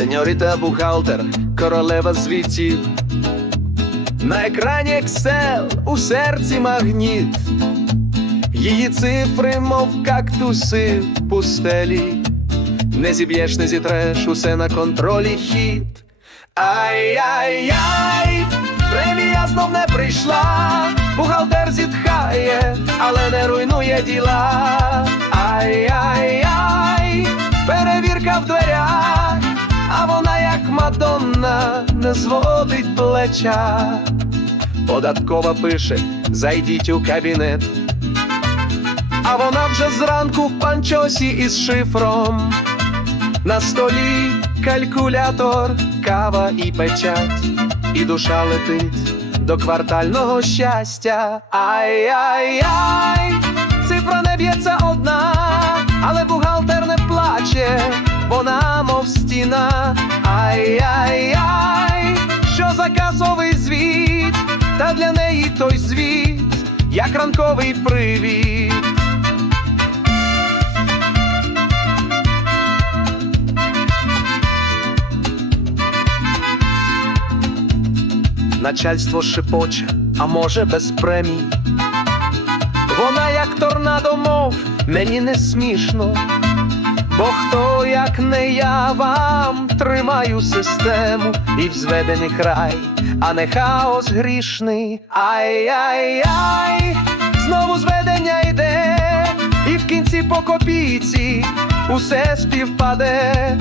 Сеньоріта бухгалтер, королева звітів. На екрані Excel, у серці магніт. Її цифри, мов кактуси в пустелі. Не зіб'єш, не зітреш, усе на контролі хід. Ай-яй-яй, премія знов не прийшла, бухгалтер зітхає, але не руйнує діла. Ай-яй-яй, Мадонна, не зводить плеча. Податкова пише, зайдіть у кабінет. А вона вже зранку в панчосі із шифром. На столі калькулятор, кава і печать, і душа летить до квартального щастя. Ай-яй-яй, цифра не б'ється одна, але бухгалтер не плаче, вона мов стіна. Ай-яй-яй, що за касовий звіт, та для неї той звіт, як ранковий привіт. Начальство шипоче, а може без премій. Вона як торнадо, мов мені не смішно. Бо хто, як не я вам тримаю систему і в зведений край, а не хаос грішний. Ай-яй-яй, знову зведення йде, і в кінці по копійці усе співпаде.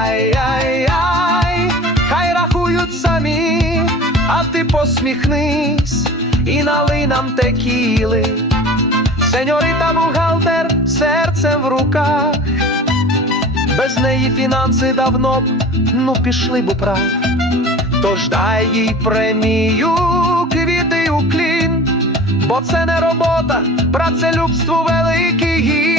Ай-яй-яй, хай рахують самі, а ти посміхнись і налий нам текіли. Сеньорита бухгалтер серцем в руках, без неї фінанси давно б ну пішли б у прав. Тож дай їй премію, квіти у клін, бо це не робота, працелюбству великий.